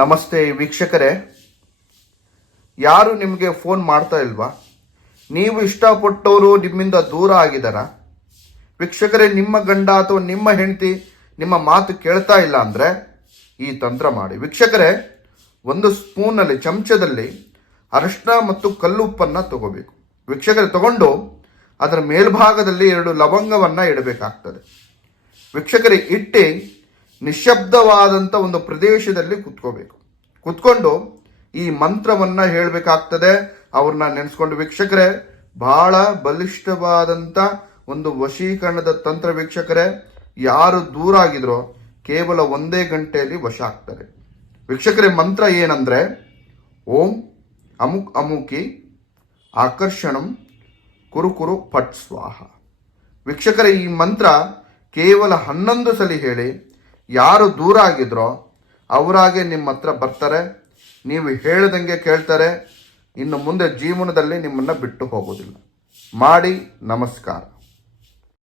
ನಮಸ್ತೆ ವೀಕ್ಷಕರೇ. ಯಾರು ನಿಮಗೆ ಫೋನ್ ಮಾಡ್ತಾ ಇಲ್ವಾ? ನೀವು ಇಷ್ಟಪಟ್ಟವರು ನಿಮ್ಮಿಂದ ದೂರ ಆಗಿದಾರ? ವೀಕ್ಷಕರೇ, ನಿಮ್ಮ ಗಂಡ ಅಥವಾ ನಿಮ್ಮ ಹೆಂಡತಿ ನಿಮ್ಮ ಮಾತು ಕೇಳ್ತಾ ಇಲ್ಲ ಅಂದರೆ ಈ ತಂತ್ರ ಮಾಡಿ. ವೀಕ್ಷಕರೇ, ಒಂದು ಸ್ಪೂನಲ್ಲಿ ಚಮಚದಲ್ಲಿ ಅರಿಶಿನ ಮತ್ತು ಕಲ್ಲುಪ್ಪನ್ನು ತಗೋಬೇಕು. ವೀಕ್ಷಕರೇ, ತಗೊಂಡು ಅದರ ಮೇಲ್ಭಾಗದಲ್ಲಿ ಎರಡು ಲವಂಗವನ್ನು ಇಡಬೇಕಾಗ್ತದೆ. ವೀಕ್ಷಕರೇ, ಇಟ್ಟಿ ನಿಶಬ್ದವಾದಂಥ ಒಂದು ಪ್ರದೇಶದಲ್ಲಿ ಕುತ್ಕೋಬೇಕು. ಕುತ್ಕೊಂಡು ಈ ಮಂತ್ರವನ್ನ ಹೇಳಬೇಕಾಗ್ತದೆ. ಅವ್ರನ್ನ ನೆನೆಸ್ಕೊಂಡು ವೀಕ್ಷಕರೇ, ಬಹಳ ಬಲಿಷ್ಠವಾದಂಥ ಒಂದು ವಶೀಕರಣದ ತಂತ್ರ ವೀಕ್ಷಕರೇ, ಯಾರು ದೂರ ಆಗಿದ್ರೋ ಕೇವಲ ಒಂದೇ ಗಂಟೆಯಲ್ಲಿ ವಶ ಆಗ್ತಾರೆ ವೀಕ್ಷಕರೇ, ಮಂತ್ರ ಏನಂದ್ರೆ, ಓಂ ಅಮುಕ್ ಅಮುಕಿ ಆಕರ್ಷಣಂ ಕುರುಕುರು ಕುರು ಪಟ್ ಸ್ವಾಹ. ವೀಕ್ಷಕರೇ, ಈ ಮಂತ್ರ ಕೇವಲ ಹನ್ನೊಂದು ಸಲ ಹೇಳಿ ಯಾರು ದೂರ ಆಗಿದ್ರೋ ಅವರಾಗೆ ನಿಮ್ಮ ಹತ್ರ ಬರ್ತಾರೆ, ನೀವು ಹೇಳ್ದಂಗೆ ಕೇಳ್ತಾರೆ, ಇನ್ನು ಮುಂದೆ ಜೀವನದಲ್ಲಿ ನಿಮ್ಮನ್ನು ಬಿಟ್ಟು ಹೋಗೋದಿಲ್ಲ. ಮಾಡಿ ನಮಸ್ಕಾರ.